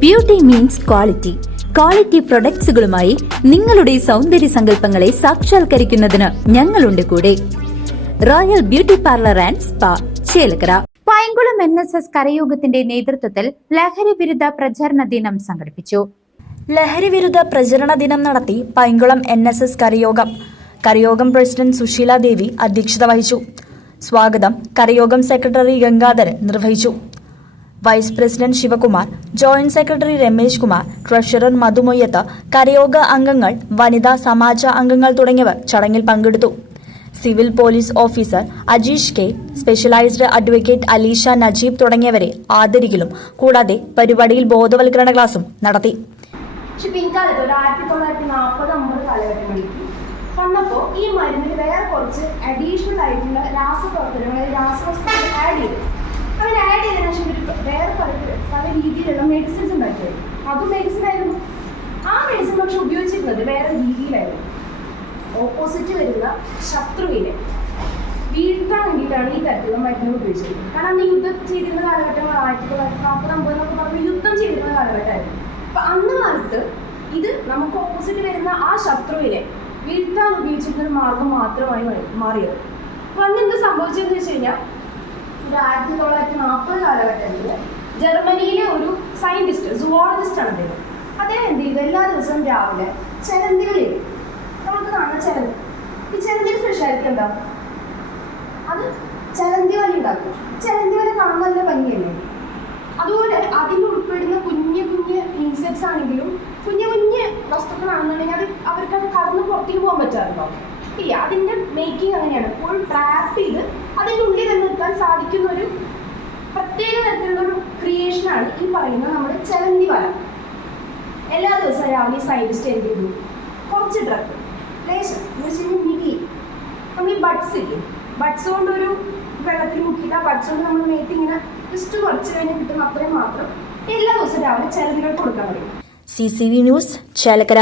Beauty means quality quality പ്രൊഡക്ട്സുകളുമായി നിങ്ങളുടെ സൗന്ദര്യ സങ്കല്പങ്ങളെ സാക്ഷാത്കരിക്കുന്നതിന് ഞങ്ങളുണ്ട് കൂടെ. Royal beauty parlour and spa Chelakkara. Painkulam N S S കരയോഗത്തിന്റെ നേതൃത്വത്തിൽ ലഹരി വിരുദ്ധ പ്രചരണ ദിനം സംഘടിപ്പിച്ചു. ലഹരി വിരുദ്ധ പ്രചരണ ദിനം നടത്തി പൈങ്കുളം എൻ എസ് എസ് കരയോഗം. കരയോഗം പ്രസിഡന്റ് സുശീല ദേവി അധ്യക്ഷത വഹിച്ചു. സ്വാഗതം കരയോഗം സെക്രട്ടറി ഗംഗാധരൻ നിർവഹിച്ചു. Vice president Sivakumar joint secretary Ramesh Kumar treasurer Madhumoyyath കരയോഗ അംഗങ്ങൾ വനിതാ സമാജ അംഗങ്ങൾ തുടങ്ങിയവർ ചടങ്ങിൽ പങ്കെടുത്തു. Civil police officer Ajeesh K specialised advocate Aleesha Najeeb തുടങ്ങിയവരെ ആദരിക്കലും കൂടാതെ പരിപാടിയിൽ ബോധവൽക്കരണ ക്ലാസും നടത്തി. പിൻകാലത്ത് ഒരു വന്നപ്പോൾ ഈ മരുന്നിന് വേറെ കുറച്ച് അഡീഷണൽ ആയിട്ടുള്ള രാസപ്രവർത്തനങ്ങൾ രാസവസ്തുക്കൾ ആഡ് ചെയ്തു. രീതിയിലുള്ള മെഡിസിൻസ് ഉണ്ടാക്കിയത് അതും മെഡിസിൻ ആയിരുന്നു. ആ മെഡിസിൻ പക്ഷെ ഉപയോഗിച്ചിരുന്നത് വേറെ രീതിയിലായിരുന്നു. ഓപ്പോസിറ്റ് വരുന്ന ശത്രുവിനെ. വീഴ്ത്താൻ വേണ്ടിയിട്ടാണ് ഈ തരത്തിലുള്ള മരുന്നുകൾ ഉപയോഗിച്ചത് കാരണം അന്ന് യുദ്ധം ചെയ്തിരുന്ന കാലഘട്ടങ്ങൾ ആയിരത്തി തൊള്ളായിരത്തി നാൽപ്പത് അമ്പത് എന്നൊക്കെ പറഞ്ഞ് യുദ്ധം ചെയ്തിരുന്ന കാലഘട്ടമായിരുന്നു. അപ്പൊ അന്ന് കാലത്ത് ഇത് നമുക്ക് ഓപ്പോസിറ്റ് വരുന്ന ആ ശത്രുവിനെ വീഴ്ത്താൻ ഉപയോഗിച്ചിരുന്ന ഒരു മാർഗം മാത്രമായി മാറി- മാറിയത്. അപ്പൊ അന്ന് എന്ത് സംഭവിച്ചതെന്ന് വെച്ച് കഴിഞ്ഞാൽ ഒരു ആയിരത്തി തൊള്ളായിരത്തി നാൽപ്പത് കാലഘട്ടത്തിൽ ജർമ്മനിയിലെ ഒരു സയന്റിസ്റ്റ് സുവോളജിസ്റ്റ് ആണ് അദ്ദേഹം. അദ്ദേഹം എന്ത് ചെയ്തു? എല്ലാ ദിവസവും രാവിലെ ചെലന്തികളിൽ നമുക്ക് കാണുന്ന ചെലന്തി ഈ ചെലന്തി ആയിരിക്കും എന്താ? അത് ചലന്തി വല ഉണ്ടാക്കും. ചലന്തി വല കാണാൻ നല്ല ഭംഗിയല്ലേ? അതുപോലെ അതിൽ ഉൾപ്പെടുന്ന കുഞ്ഞു കുഞ്ഞ് ഇൻസെക്ട്സ് ആണെങ്കിലും കുഞ്ഞു കുഞ്ഞ് വസ്തുക്കളാണെന്നുണ്ടെങ്കിൽ അത് അവർക്ക് അത് കടന്ന് പുറത്തേക്ക് പോകാൻ പറ്റാറുണ്ടോ? ഇല്ല അതിന്റെ മേക്കിംഗ് അങ്ങനെയാണ്. ഫുൾ ട്രാപ്പ് ചെയ്ത് അതിന്റെ ഉള്ളിൽ നിർത്താൻ സാധിക്കുന്ന ഒരു ക്രിയേഷനാണ് ഈ പറയുന്ന നമ്മുടെ ചലന്തി വല. എല്ലാ ദിവസവും രാവിലെ സൈഡിസ്റ്റ് എന്ത് ചെയ്തു കുറച്ച് ഡ്രഗ് ലേശം. എന്ന് വെച്ച് കഴിഞ്ഞാൽ നമ്മൾ ഈ ബഡ്സ് ഇല്ലേ? ബഡ്സ് കൊണ്ടൊരു വെള്ളത്തിൽ മുക്കിയിട്ട് ആ ബഡ്സ് കൊണ്ട് നമ്മൾ മേത്ത് ഇങ്ങനെ ജസ്റ്റ് കുറച്ച് കഴിഞ്ഞ് കിട്ടുന്ന അത്രയും മാത്രം എല്ലാ ദിവസവും രാവിലെ ചെലന്തികൾ കൊടുക്കാൻ പറയും. C C V news Chelakkara